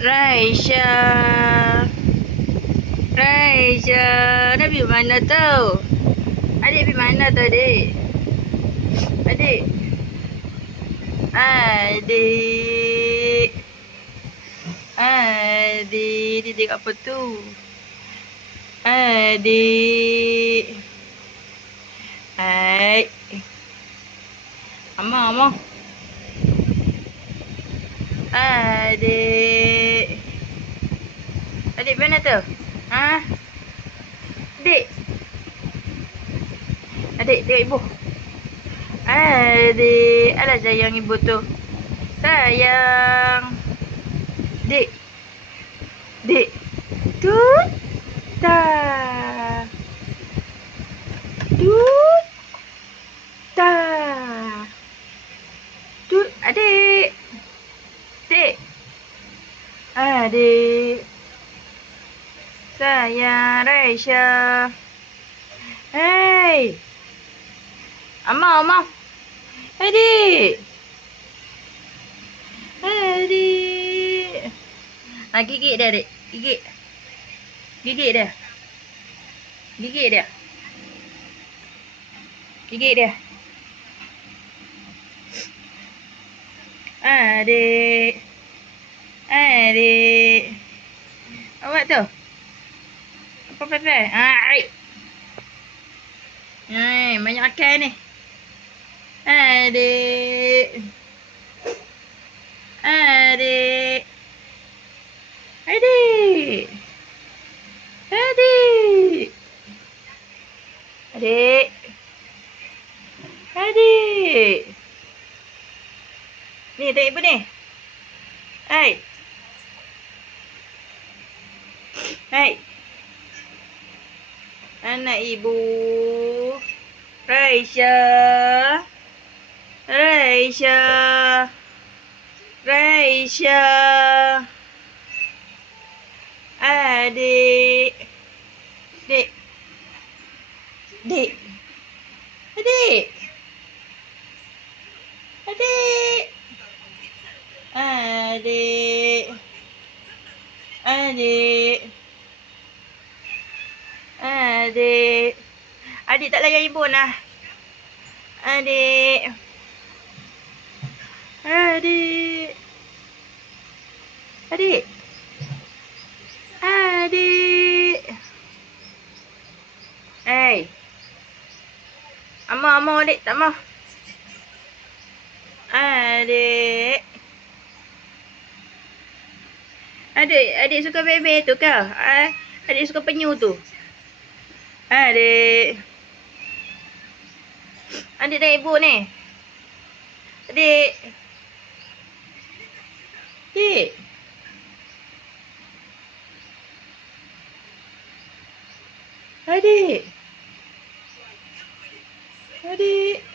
Raisya. Raisya. Nak pergi mana tu? Adik pergi mana tu, adik? Adik. Adik. Adik. Dia tengok apa tu? Adik. Hai. Amang. Adik. Adik mana tu? Ha? Adik. Adik, tengok ibu. Adik. Alah sayang ibu tu. Sayang. Dik. Dik. Tut. Ta. Tut. Ta. Tut. Adik. Dik. Adik. Sayang Raisya. Hei. Amang. Adik. Adik. Gigit dia, adik. Gigit. Gigit dia. Gigit dia. Gigit dia. Adik. Adik. Awak tu. Apa pasal? Hai. Hai, banyak makan ni. Adik. Adik. Adik. Adik. Adik. Adik. Ni, tengok ibu ni. Hai. Hai. Anak ibu. Raisya. Raisya. Raisya. Adik. Dik. Dik. Adik. Adik. Adik. Adik. Adik. Adik tak layan ibu nah. Adik. Adik. Adik. Adik. Hey. Amang adik tak mau. Adik. Adik suka bebe tu ke? Adik suka penyu tu. Adik. Adik dan ibu ni. Adik. Adik. Adik. Adik.